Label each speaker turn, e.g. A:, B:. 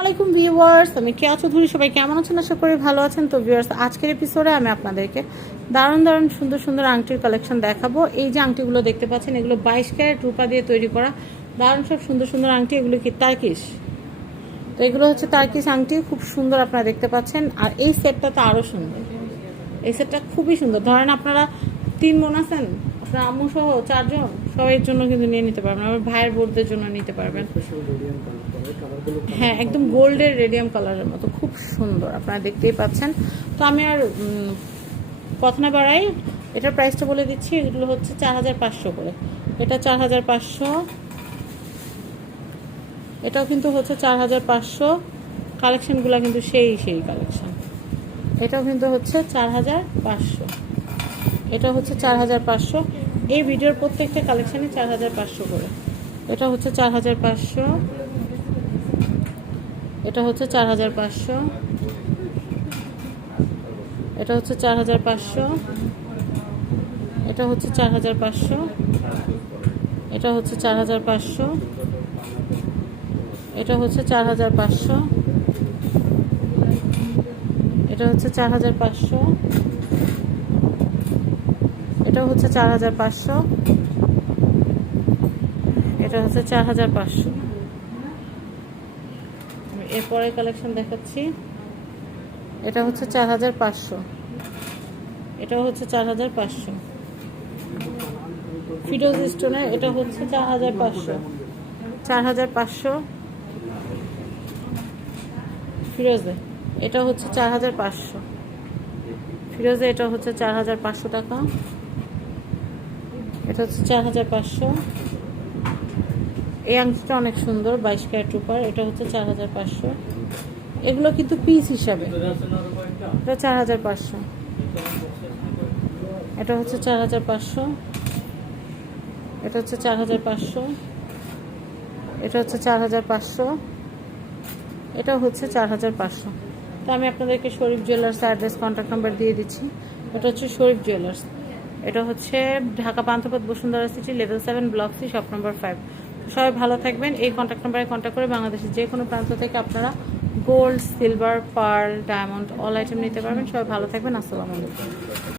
A: আলাইকুম ভিউয়ার্স, আমি কেয়া চৌধুরী, সবাই কেমন আছেন? আশা করি ভালো আছেন। তো ভিউয়ার্স, আজকের এপিসোডে আমি আপনাদেরকে দারুণ দারুণ সুন্দর সুন্দর আংটির কালেকশন দেখাবো। এই যে আংটিগুলো দেখতে পাচ্ছেন, এগুলো বাইশ ক্যারেট রূপা দিয়ে তৈরি করা। দারুণ সব সুন্দর সুন্দর আংটি, এগুলো কি টার্কিশ তো এগুলো হচ্ছে টার্কিশ আংটি, খুব সুন্দর আপনারা দেখতে পাচ্ছেন। আর এই সেটটা তো আরও সুন্দর। এই সেটটা খুবই সুন্দর। ধরেন আপনারা তিন বোন আছেন আপনার আম্মু সহ চারজন সবাই জন্য কিন্তু নিয়ে নিতে পারবেন। আমার ভাইয়ের বোর্ডদের জন্য নিতে পারবেন। হ্যাঁ একদম গোল্ডের রেডিয়াম কালারের মতো, খুব সুন্দর, আপনারা দেখতেই পাচ্ছেন। তো আমি আর কথা বাড়াই, এটার প্রাইসটা বলে দিচ্ছি, এগুলো হচ্ছে চার হাজার পাঁচশো করে। এটা চার হাজার পাঁচশো, এটাও কিন্তু হচ্ছে চার হাজার পাঁচশো কালেকশনগুলো কিন্তু সেই সেই কালেকশন এটাও কিন্তু হচ্ছে চার হাজার পাঁচশো। এটা হচ্ছে চার হাজার পাঁচশো। এই ভিডিওর প্রত্যেকটা কালেকশানে চার হাজার পাঁচশো করে। এটা হচ্ছে চার হাজার পাঁচশো। এটা হচ্ছে চার হাজার পাঁচশো। এটা হচ্ছে চার হাজার পাঁচশো। এটা হচ্ছে চার হাজার পাঁচশো। এটা হচ্ছে চার হাজার পাঁচশো। এটা হচ্ছে চার হাজার পাঁচশো। এটা হচ্ছে চার হাজার পাঁচশো। এটা হচ্ছে চার হাজার পাঁচশো। এটা হচ্ছে চার হাজার পাঁচশো। এরপরের কালেকশন দেখাচ্ছি। এটা হচ্ছে চার হাজার পাঁচশো। এটাও হচ্ছে চার হাজার পাঁচশো। ফিডোজ স্টোনের এটা হচ্ছে চার হাজার পাঁচশো। চার হাজার পাঁচশো। ফিরোজে এটা হচ্ছে চার হাজার পাঁচশো। ফিরোজে এটা হচ্ছে চার হাজার পাঁচশো টাকা। এটা হচ্ছে চার হাজার পাঁচশো। এই আংটিটা অনেক সুন্দর, বাইশ ক্যারেট রূপার এটা হচ্ছে চার হাজার পাঁচশো। এগুলো কিন্তু পিস হিসাবে। এটা চার হাজার পাঁচশো। এটা হচ্ছে চার হাজার পাঁচশো। এটা হচ্ছে চার হাজার পাঁচশো। এটা হচ্ছে চার হাজার পাঁচশো। এটা হচ্ছে চার হাজার পাঁচশো। তো আমি আপনাদেরকে Sharif jewellers address contact number দিয়ে দিচ্ছি। এটা হচ্ছে শরীফ জুয়েলার্স এটা হচ্ছে Dhaka Panthapath Bashundhara city level seven block C shop number five সবাই ভালো থাকবেন। এই কন্ট্যাক্ট নাম্বারে কন্ট্যাক্ট করে বাংলাদেশের যে কোনো প্রান্ত থেকে আপনারা gold silver pearl diamond all item নিতে পারবেন। সবাই ভালো থাকবেন। আসসালামু আলাইকুম।